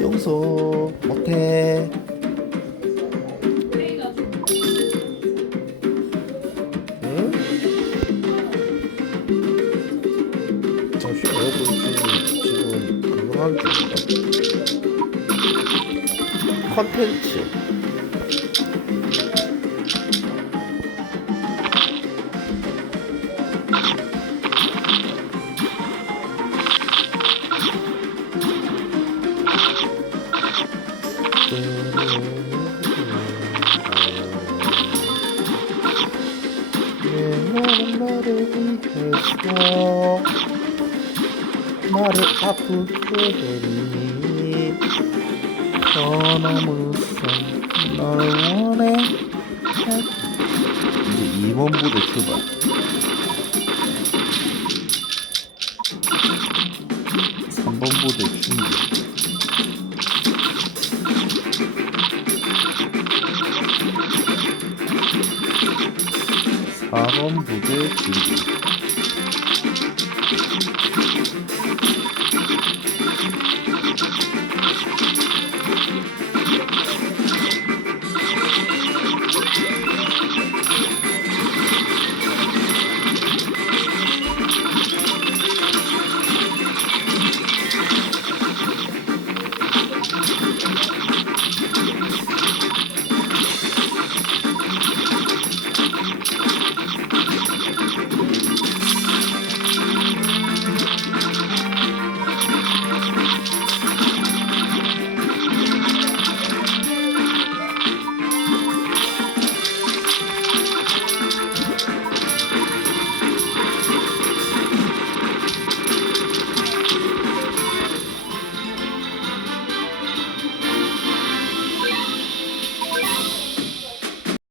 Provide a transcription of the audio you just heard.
용서 못해. 응? 정신 에어 하는 중이다. 컨텐츠. 내 모든 나를 위해서 나를 아프게 되니. 너무 무서워 원해. 이제 2번부터 출발. 3번부터 준비 4번 부대 준비